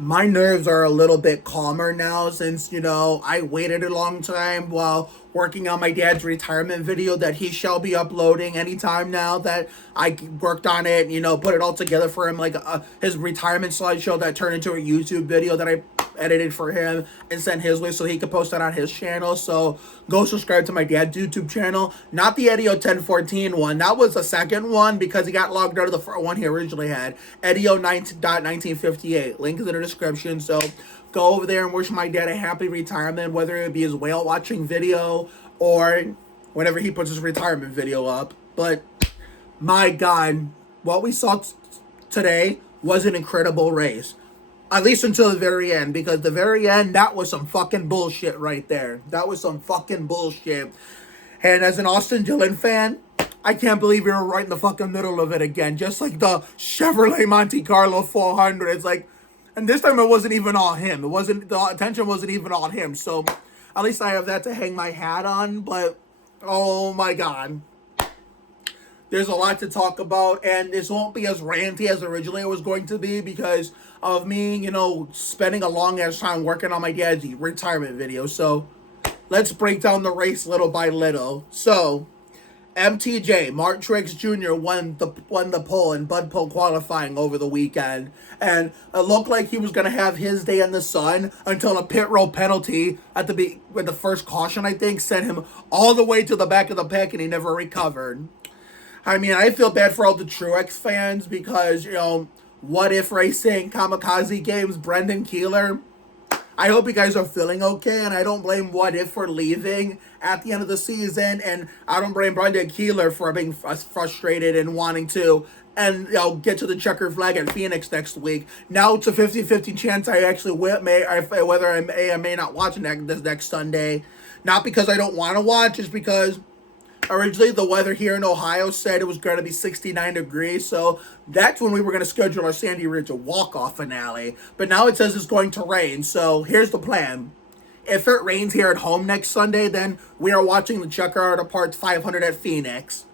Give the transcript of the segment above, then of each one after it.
My nerves are a little bit calmer now since, I waited a long time while working on my dad's retirement video that he shall be uploading anytime now that I worked on it, put it all together for him, like his retirement slideshow that turned into a YouTube video that I edited for him and sent his way so he could post that on his channel. So go subscribe to my dad's YouTube channel. Not the Edio 1014 one. That was the second one because he got logged out of the first one he originally had. Edio 19.1958. Link is in the description. So go over there and wish my dad a happy retirement, whether it be his whale watching video or whenever he puts his retirement video up. But my God, what we saw today was an incredible race. At least until the very end, because the very end, that was some fucking bullshit right there. That was some fucking bullshit. And as an Austin Dillon fan, I can't believe we were right in the fucking middle of it again. Just like the Chevrolet Monte Carlo 400. It's like, and this time it wasn't even all him. The attention wasn't even on him. So at least I have that to hang my hat on. But, oh my God. There's a lot to talk about, and this won't be as ranty as originally it was going to be because of me, spending a long ass time working on my dad's retirement video. So let's break down the race little by little. So MTJ, Mark Truex Jr. won the pole in Bud Pole qualifying over the weekend, and it looked like he was gonna have his day in the sun until a pit road penalty with the first caution, I think, sent him all the way to the back of the pack, and he never recovered. I mean, I feel bad for all the Truex fans because, What If Racing, Kamikaze Games, Brendan Keeler. I hope you guys are feeling okay, and I don't blame What If for leaving at the end of the season, and I don't blame Brendan Keeler for being frustrated and wanting to get to the checkered flag at Phoenix next week. Now it's a 50-50 chance I actually whether I may or may not watch this next Sunday. Not because I don't want to watch, just because originally, the weather here in Ohio said it was going to be 69 degrees, so that's when we were going to schedule our Sandy Ridge walk-off finale. But now it says it's going to rain, so here's the plan. If it rains here at home next Sunday, then we are watching the Checker Out of Parts 500 at Phoenix.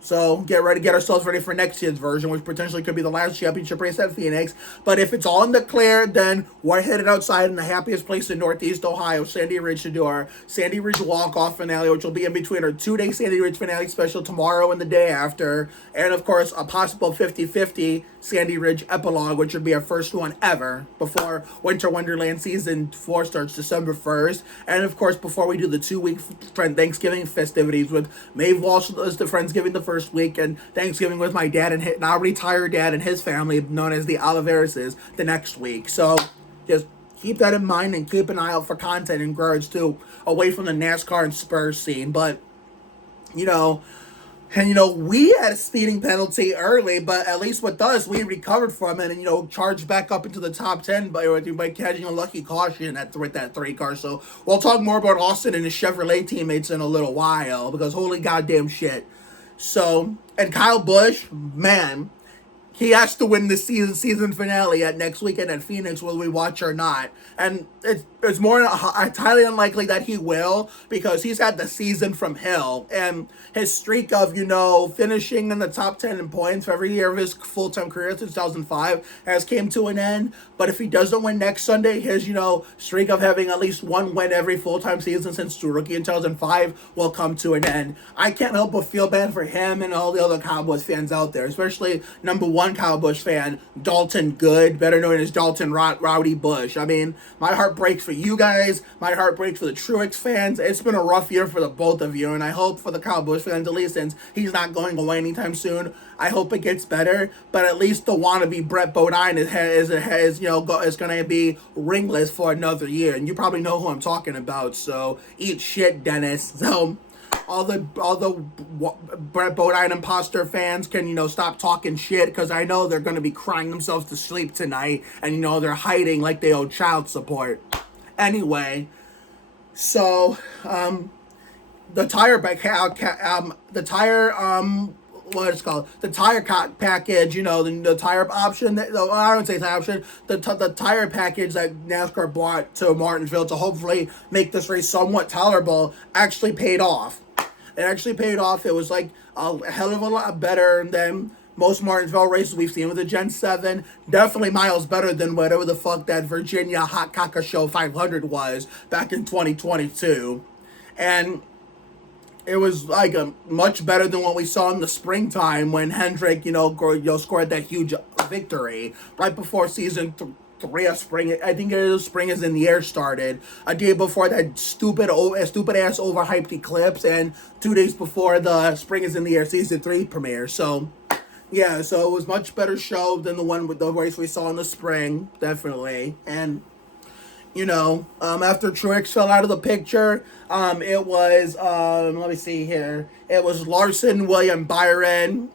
So get ourselves ready for next year's version, which potentially could be the last championship race at Phoenix. But if it's all in the clear, then we're headed outside in the happiest place in Northeast Ohio, Sandy Ridge, to do our Sandy Ridge walk-off finale, which will be in between our 2-day Sandy Ridge finale special tomorrow and the day after. And, of course, a possible 50-50 Sandy Ridge epilogue, which would be our first one ever before Winter Wonderland Season 4 starts December 1st. And, of course, before we do the 2-week Thanksgiving festivities with Maeve Walsh as the Friendsgiving the first week, and Thanksgiving with my dad and his now retired dad and his family, known as the Oliverises, the next week. So just keep that in mind and keep an eye out for content in regards to away from the NASCAR and Spurs scene. But we had a speeding penalty early, but at least with us, we recovered from it and, charged back up into the top 10 by catching a lucky caution with that 3 car. So we'll talk more about Austin and his Chevrolet teammates in a little while because holy goddamn shit. So, and Kyle Busch, man, he has to win the season finale at next weekend at Phoenix, whether we watch or not. And it's highly unlikely that he will because he's had the season from hell. And his streak of, finishing in the top 10 in points for every year of his full-time career since 2005 has came to an end. But if he doesn't win next Sunday, his, streak of having at least one win every full-time season since rookie in 2005 will come to an end. I can't help but feel bad for him and all the other Cowboys fans out there, especially number one Kyle Busch fan, Dalton Good, better known as Dalton Rowdy Busch. I mean, my heart breaks for you guys. My heart breaks for the Truex fans. It's been a rough year for the both of you, and I hope for the Kyle Busch fans, at least since he's not going away anytime soon, I hope it gets better. But at least the wannabe Brett Bodine is going to be ringless for another year, and you probably know who I'm talking about. So eat shit, Dennis. So all the Brett Bodine imposter fans can, stop talking shit because I know they're going to be crying themselves to sleep tonight and, they're hiding like they owe child support. Anyway, so, the tire package, the tire option, I don't say tire option, the tire package that NASCAR bought to Martinsville to hopefully make this race somewhat tolerable actually paid off. It actually paid off. It was like a hell of a lot better than most Martinsville races we've seen with the Gen 7. Definitely miles better than whatever the fuck that Virginia Hot Caca Show 500 was back in 2022. And it was like a much better than what we saw in the springtime when Hendrick, scored that huge victory right before season 3 of spring. I think it is spring is in the air started a day before that stupid ass overhyped eclipse, and 2 days before the spring is in the air season 3 premiere. So yeah, so it was much better show than the one with the race we saw in the spring, definitely. And after Truex fell out of the picture, it was, let me see here. It was Larson, William Byron,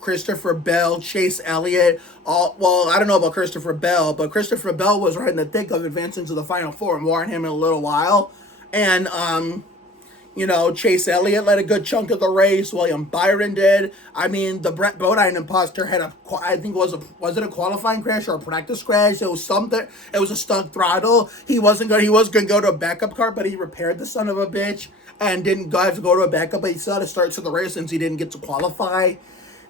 Christopher Bell, Chase Elliott. I don't know about Christopher Bell, but Christopher Bell was right in the thick of advancing to the Final Four. More on him in a little while. And, Chase Elliott led a good chunk of the race. William Byron did. I mean, the Brett Bodine imposter had was it a qualifying crash or a practice crash? It was something. It was a stuck throttle. He was going to go to a backup car, but he repaired the son of a bitch and didn't have to go to a backup. But he still had to start to the race since he didn't get to qualify.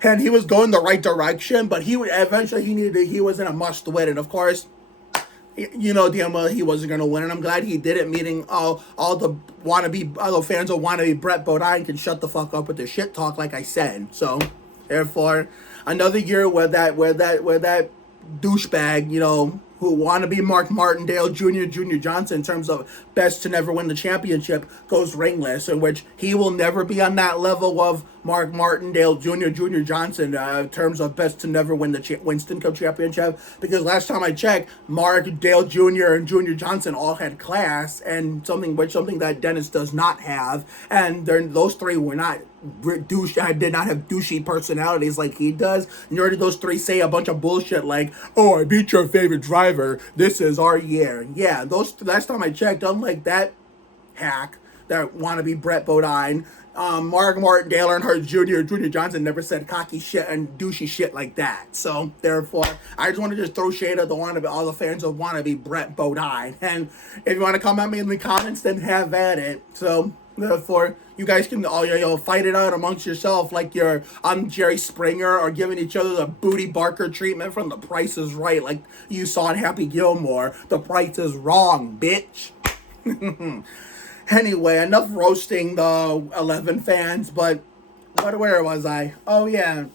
And he was going the right direction, but he was in a must win. And of course, damn well he wasn't going to win, and I'm glad he did it, meaning all the fans of wannabe Brett Bodine can shut the fuck up with their shit talk, like I said. So, therefore, another year where that douchebag, who want to be Mark Martindale Jr., Junior Johnson in terms of best to never win the championship, goes ringless, in which he will never be on that level of Mark Martindale Jr., Junior Johnson in terms of best to never win the Winston Cup championship, because last time I checked, Mark, Dale Jr., and Junior Johnson all had class, and something that Dennis does not have, and those three were not did not have douchey personalities like he does, nor did those three say a bunch of bullshit like, oh, I beat your favorite driver, this is our year. Yeah, those last time I checked, unlike that hack that wannabe Brett Bodine, Mark Martindale Earnhardt Jr., Junior Johnson never said cocky shit and douchey shit like that. So therefore, I just want to just throw shade at all the fans of wannabe Brett Bodine. And if you want to come at me in the comments, then have at it. So therefore, you guys can all fight it out amongst yourself like you're on Jerry Springer, or giving each other the Booty Barker treatment from The Price is Right, like you saw in Happy Gilmore. The price is wrong, bitch. Anyway, enough roasting the 11 fans, but where was I? Oh yeah.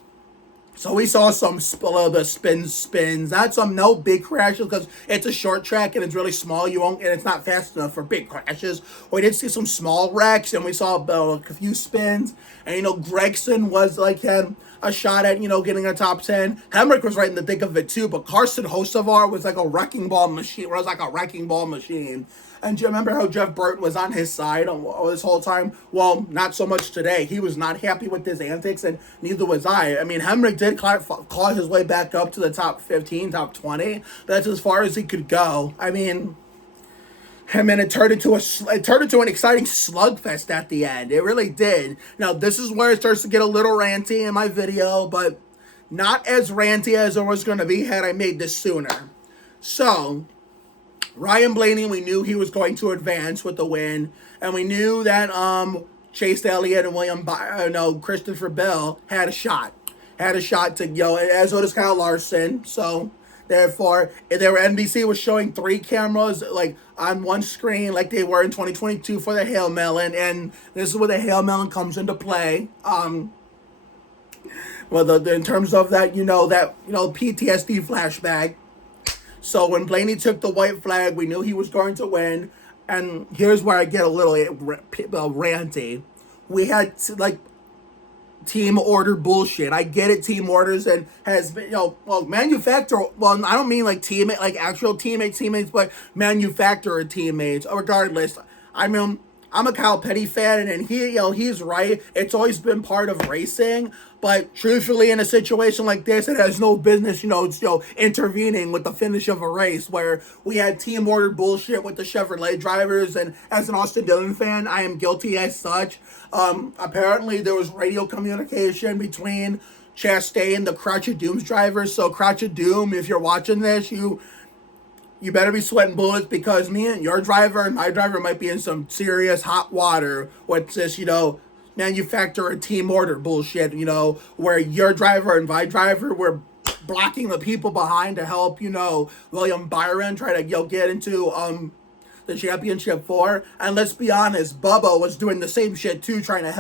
So we saw some the spins, not some no big crashes, because it's a short track and it's really small. And it's not fast enough for big crashes. We did see some small wrecks, and we saw a few spins. And Gregson had a shot at getting a top 10. Hemrick was right in the thick of it too, but Carson Hocevar was like a wrecking ball machine. And do you remember how Jeff Burton was on his side this whole time? Well, not so much today. He was not happy with his antics, and neither was I. I mean, Hemrick did claw his way back up to the top 15, top 20. That's as far as he could go. I mean, and then it turned into an exciting slugfest at the end. It really did. Now, this is where it starts to get a little ranty in my video, but not as ranty as it was going to be had I made this sooner. So, Ryan Blaney, we knew he was going to advance with the win, and we knew that Chase Elliott and Christopher Bell had a shot to as well as Kyle Larson. So therefore, NBC was showing 3 cameras like on one screen, like they were in 2022 for the Hail Melon, and this is where the Hail Melon comes into play. In terms of that, PTSD flashback. So when Blaney took the white flag, we knew he was going to win. And here's where I get a little ranty. We had team order bullshit. I get it, team orders, and has been manufacturer. Well, I don't mean actual teammates, but manufacturer teammates. Regardless, I mean, I'm a Kyle Petty fan, and he's right. It's always been part of racing. But truthfully, in a situation like this, it has no business, intervening with the finish of a race where we had team ordered bullshit with the Chevrolet drivers. And as an Austin Dillon fan, I am guilty as such. Apparently, there was radio communication between Chastain and the Crouch of Doom's drivers. So Crouch of Doom, if you're watching this, you better be sweating bullets, because me and your driver and my driver might be in some serious hot water with this, manufacturer team order bullshit, you know, where your driver and my driver were blocking the people behind to help, you know, William Byron try to, you know, get into the championship four. And let's be honest, Bubba was doing the same shit too, trying to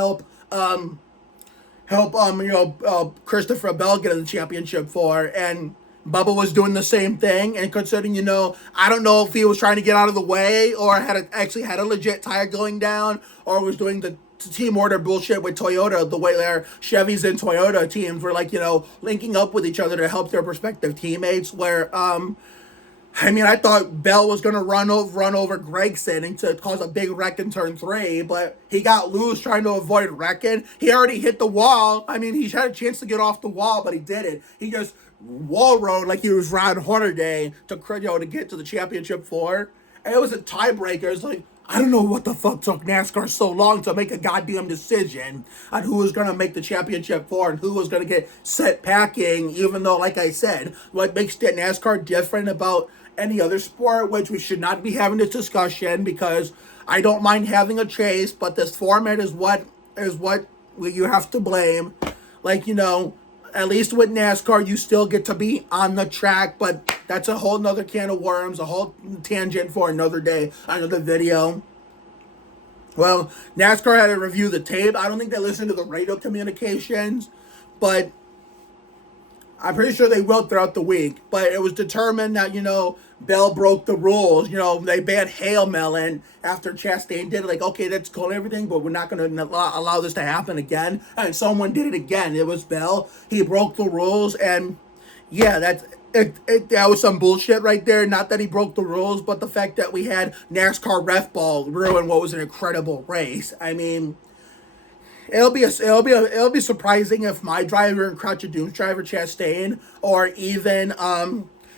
Christopher Bell get in the championship four, and Bubba was doing the same thing. And considering, you know, I don't know if he was trying to get out of the way or actually had a legit tire going down, or was doing the team order bullshit with Toyota, the way their Chevys and Toyota teams were, like, you know, linking up with each other to help their respective teammates. Where I mean, I thought Bell was going to run over Gregson and to cause a big wreck in turn 3, but he got loose trying to avoid wrecking. He already hit the wall. I mean, he had a chance to get off the wall, but he didn't. He just wall rode like he was Ron Hornaday to, you know, to get to the championship four. And it was a tiebreaker. It's like, I don't know what the fuck took NASCAR so long to make a goddamn decision on who was going to make the championship four and who was going to get set packing, even though, like I said, what makes NASCAR different about any other sport, which we should not be having this discussion, because I don't mind having a chase, but this format is what you have to blame. Like, you know, at least with NASCAR, you still get to be on the track, but that's a whole nother can of worms, a whole tangent for another day, another video. Well, NASCAR had to review the tape. I don't think they listened to the radio communications, but I'm pretty sure they will throughout the week. But it was determined that, you know, Bell broke the rules. You know, they banned hail melon after Chastain did it. Like, okay, that's cool and everything, but we're not going to allow this to happen again. And someone did it again. It was Bell. He broke the rules, and yeah, that was some bullshit right there. Not that he broke the rules, but the fact that we had NASCAR ref ball ruin what was an incredible race. I mean, it'll be surprising if my driver and Crouch of Doom's driver Chastain, or even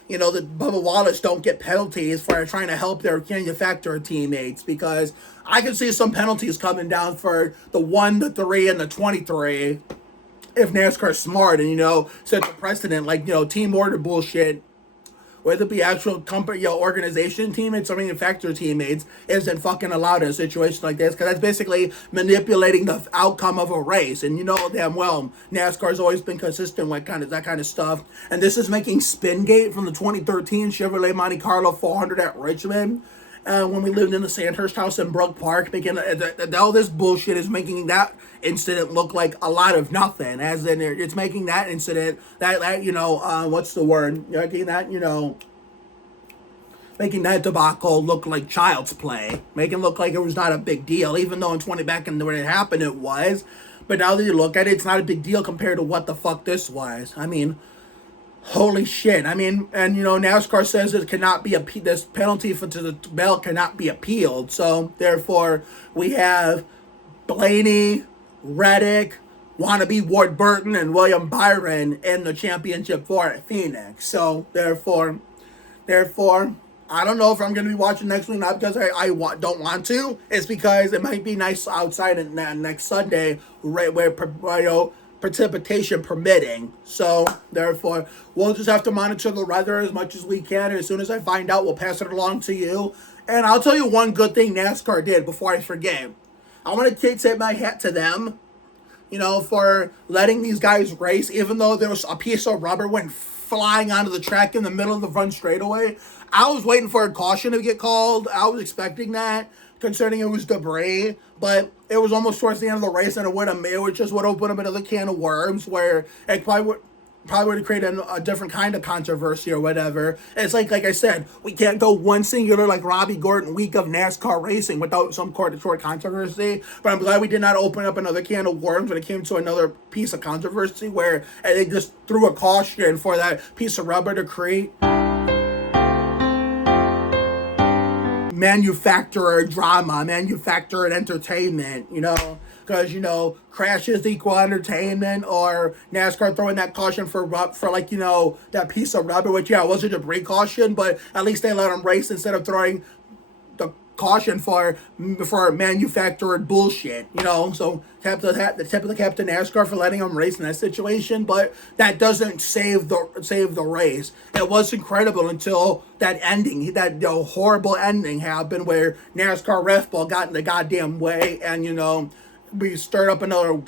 you know, the Bubba Wallace don't get penalties for trying to help their manufacturer teammates, because I can see some penalties coming down for the 1, the 3, and the 23 if NASCAR's smart and, you know, set the precedent, like, you know, team order bullshit, whether it be actual company, you know, organization teammates or manufacturer teammates, isn't fucking allowed in a situation like this, because that's basically manipulating the outcome of a race. And you know damn well NASCAR's always been consistent with that kind of stuff. And this is making Spingate from the 2013 Chevrolet Monte Carlo 400 at Richmond, when we lived in the Sandhurst house in Brook Park, making all this bullshit is making that incident look like a lot of nothing. As in, it's making that incident, that you know, what's the word? Making that, you know, making that debacle look like child's play, making it look like it was not a big deal, even though back in when it happened it was. But now that you look at it, it's not a big deal compared to what the fuck this was. I mean, holy shit. I mean, and you know, NASCAR says it cannot be this penalty to the Bell cannot be appealed. So therefore, we have Blaney, Reddick, wannabe Ward Burton, and William Byron in the championship four at Phoenix. So therefore, I don't know if I'm going to be watching next week, not because I don't want to. It's because it might be nice outside next Sunday, right where, you know, precipitation permitting. So therefore, we'll just have to monitor the weather as much as we can. And as soon as I find out, we'll pass it along to you. And I'll tell you one good thing NASCAR did before I forget. I want to tip my hat to them, you know, for letting these guys race, even though there was a piece of rubber went flying onto the track in the middle of the front straightaway. I was waiting for a caution to get called. I was expecting that, concerning it was debris, but it was almost towards the end of the race, and it would open up another can of worms, where it probably would create a different kind of controversy or whatever. It's like I said, we can't go one singular, like Robbie Gordon week of NASCAR racing without some short controversy. But I'm glad we did not open up another can of worms when it came to another piece of controversy where they just threw a caution for that piece of rubber to create manufacturer drama, manufacturer entertainment, you know, because, you know, crashes equal entertainment, or NASCAR throwing that caution for like, you know, that piece of rubber, which, yeah, it was a debris caution, but at least they let them race instead of throwing the caution for manufacturer bullshit, you know. So tip of the cap to NASCAR for letting them race in that situation, but that doesn't save the race. It was incredible until that ending, that horrible ending happened where NASCAR ref ball got in the goddamn way, and you know, we stirred up another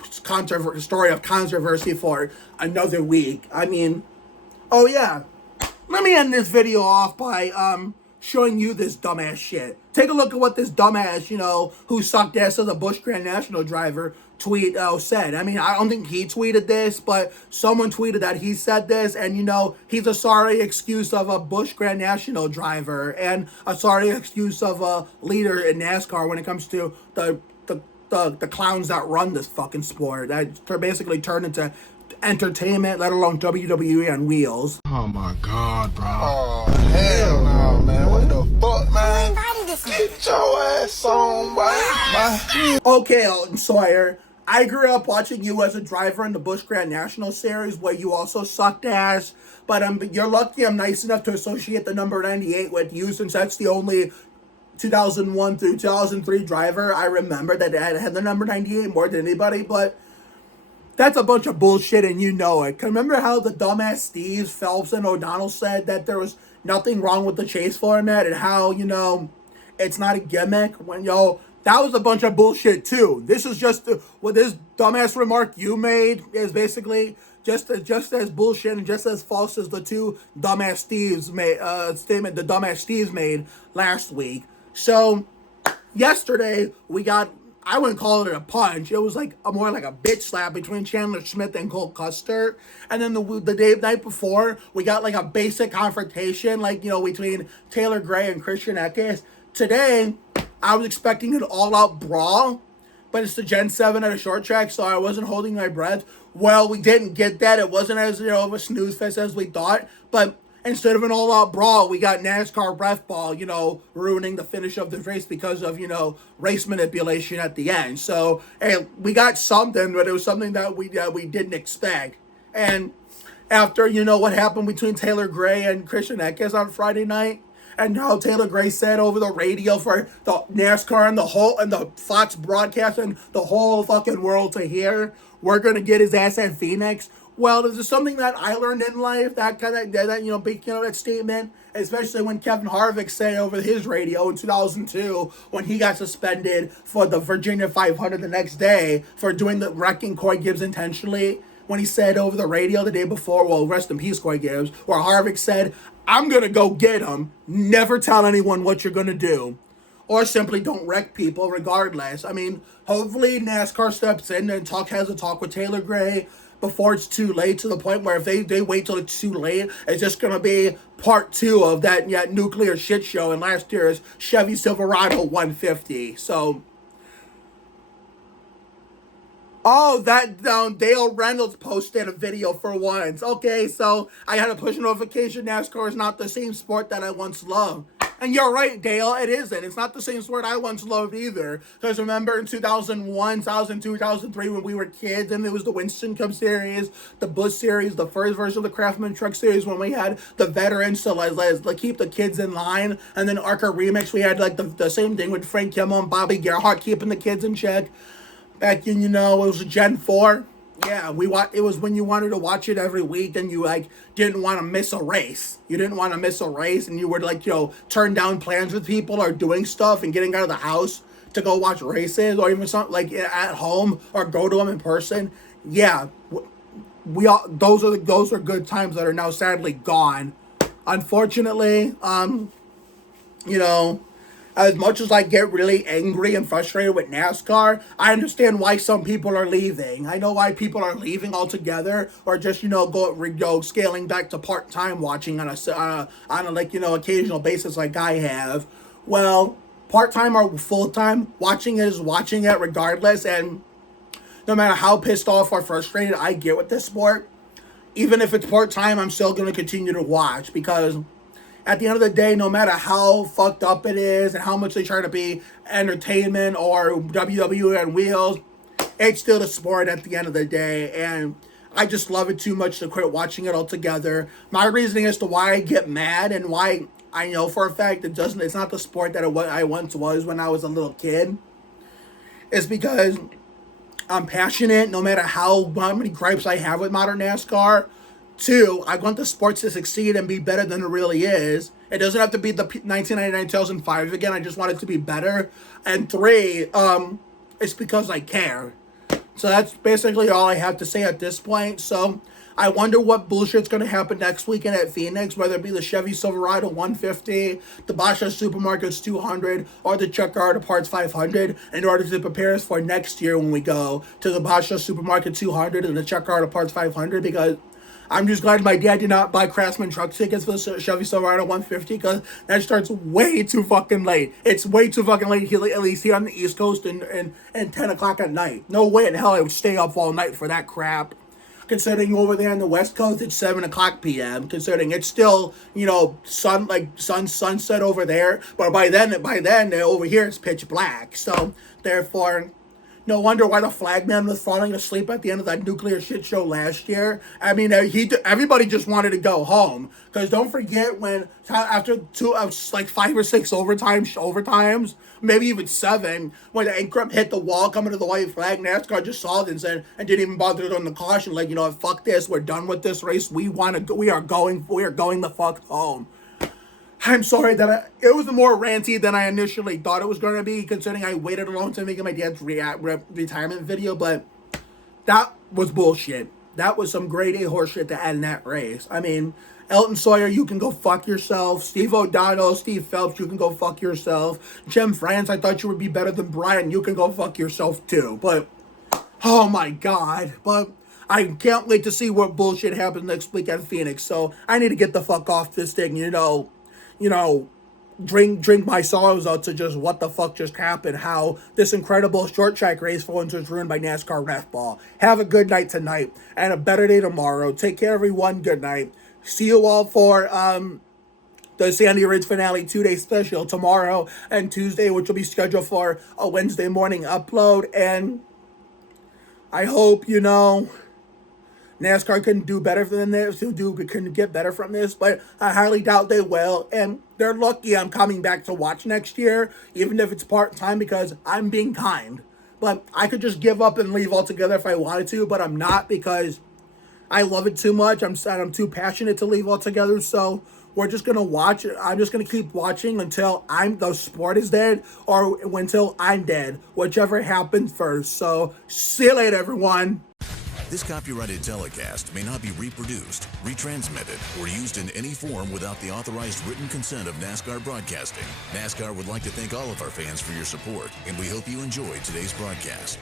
story of controversy for another week. I mean, oh yeah. Let me end this video off by showing you this dumbass shit. Take a look at what this dumbass, who sucked ass as a Busch Grand National driver said. I mean, I don't think he tweeted this, but someone tweeted that he said this, and he's a sorry excuse of a Busch Grand National driver and a sorry excuse of a leader in NASCAR when it comes to the clowns that run this fucking sport that basically turned into entertainment, let alone WWE on wheels. Oh my god, bro. Oh hell no, man. What the fuck, man? Get your ass on, boy. Okay, Alton Sawyer. I grew up watching you as a driver in the Busch Grand National Series where you also sucked ass. But you're lucky I'm nice enough to associate the number 98 with you, since that's the only 2001 through 2003 driver I remember that had the number 98 more than anybody. But that's a bunch of bullshit, and you know it. Remember how the dumbass Steves, Phelps, and O'Donnell said that there was nothing wrong with the chase format and how, it's not a gimmick? When, that was a bunch of bullshit, too. This is just, what this dumbass remark you made is basically just as bullshit and just as false as the two dumbass Steves statement the dumbass Steves made last week. So, yesterday, I wouldn't call it a punch. It was more like a bitch slap between Chandler Smith and Cole Custer. And then the night before, we got a basic confrontation, between Taylor Gray and Christian Eckes. Today, I was expecting an all-out brawl, but it's the Gen 7 at a short track, so I wasn't holding my breath. Well, we didn't get that. It wasn't as, of a snooze fest as we thought, but instead of an all-out brawl, we got NASCAR ref ball, ruining the finish of the race because of, race manipulation at the end. So, hey, we got something, but it was something that we didn't expect. And after, what happened between Taylor Gray and Christian Eckes on Friday night, and how Taylor Gray said over the radio for the NASCAR and the Fox broadcast and the whole fucking world to hear, we're going to get his ass at Phoenix. Well, this is something that I learned in life, that statement, especially when Kevin Harvick said over his radio in 2002 when he got suspended for the Virginia 500 the next day for wrecking Coy Gibbs intentionally. When he said over the radio the day before, well, rest in peace, Coy Gibbs, where Harvick said, I'm going to go get him. Never tell anyone what you're going to do. Or simply don't wreck people regardless. I mean, hopefully NASCAR steps in and has a talk with Taylor Gray before it's too late, to the point where if they wait till it's too late, it's just going to be part 2 of that nuclear shit show in last year's Chevy Silverado 150. So, oh, that Dale Reynolds posted a video for once. Okay, so I had a push notification. NASCAR is not the same sport that I once loved. And you're right, Dale, it isn't. It's not the same sport I once loved either. Because remember in 2001, 2002, 2003, when we were kids, and it was the Winston Cup Series, the Busch Series, the first version of the Craftsman Truck Series, when we had the veterans to keep the kids in line. And then ARCA Remix, we had the same thing with Frank Kimmel and Bobby Gerhart keeping the kids in check. Back in, it was a Gen 4. Yeah, it was when you wanted to watch it every week and you didn't want to miss a race. You didn't want to miss a race, and you would turn down plans with people or doing stuff and getting out of the house to go watch races, or even something at home, or go to them in person. Yeah, those are good times that are now sadly gone. Unfortunately, as much as I get really angry and frustrated with NASCAR, I understand why some people are leaving. I know why people are leaving altogether, or just go scaling back to part-time watching on a occasional basis like I have. Well, part-time or full-time, watching it regardless. And no matter how pissed off or frustrated I get with this sport, even if it's part-time, I'm still going to continue to watch, because at the end of the day, no matter how fucked up it is and how much they try to be entertainment or WWE on wheels, it's still a sport at the end of the day, and I just love it too much to quit watching it altogether. My reasoning as to why I get mad and why I know for a fact it's not the sport that I once was when I was a little kid, is because I'm passionate no matter how many gripes I have with modern NASCAR. 2, I want the sport to succeed and be better than it really is. It doesn't have to be the 1999-2005 again. I just want it to be better. And 3, it's because I care. So that's basically all I have to say at this point. So I wonder what bullshit's going to happen next weekend at Phoenix, whether it be the Chevy Silverado 150, the Basha Supermarkets 200, or the Chuck Garda Parts 500, in order to prepare us for next year when we go to the Basha Supermarket 200 and the Chuck Garda Parts 500, because I'm just glad my dad did not buy Craftsman truck tickets for the Chevy Silverado 150, because that starts way too fucking late. It's way too fucking late, at least here on the East Coast, and 10 o'clock at night. No way in hell I would stay up all night for that crap. Considering over there on the West Coast, it's 7 o'clock p.m. Considering it's still, sunset over there. But by then, over here, it's pitch black. So, therefore, no wonder why the flagman was falling asleep at the end of that nuclear shit show last year. I mean, everybody just wanted to go home. Because don't forget when, after 5 or 6 overtimes, maybe even 7, when the Ankrum hit the wall coming to the white flag, NASCAR just saw it and didn't even bother on the caution. Like, fuck this, we're done with this race. We are going the fuck home. I'm sorry that it was more ranty than I initially thought it was going to be, considering I waited a long time making my dad's retirement video, but that was bullshit. That was some grade A horseshit to end that race. I mean, Elton Sawyer, you can go fuck yourself. Steve O'Donnell, Steve Phelps, you can go fuck yourself. Jim France, I thought you would be better than Brian. You can go fuck yourself too. But, oh my God. But I can't wait to see what bullshit happens next week at Phoenix. So I need to get the fuck off this thing, drink my sorrows out to just what the fuck just happened, how this incredible short track race for once was ruined by NASCAR ref ball. Have a good night tonight and a better day tomorrow. Take care, everyone. Good night. See you all for the Sandy Ridge finale 2-day special tomorrow and Tuesday, which will be scheduled for a Wednesday morning upload. And I hope, NASCAR couldn't do better than this, couldn't get better from this, but I highly doubt they will. And they're lucky I'm coming back to watch next year, even if it's part-time, because I'm being kind. But I could just give up and leave altogether if I wanted to, but I'm not, because I love it too much. I'm too passionate to leave altogether, so we're just going to watch it. I'm just going to keep watching until the sport is dead, or until I'm dead, whichever happens first. So, see you later, everyone. This copyrighted telecast may not be reproduced, retransmitted, or used in any form without the authorized written consent of NASCAR Broadcasting. NASCAR would like to thank all of our fans for your support, and we hope you enjoyed today's broadcast.